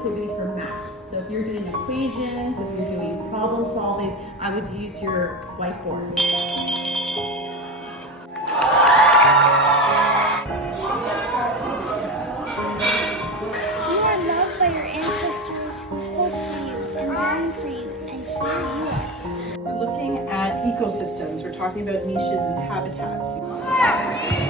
activity for math. So if you're doing equations, if you're doing problem solving, I would use your whiteboard. You are loved by your ancestors who hope for you and long for you, and here you are. We're looking at ecosystems. We're talking about niches and habitats.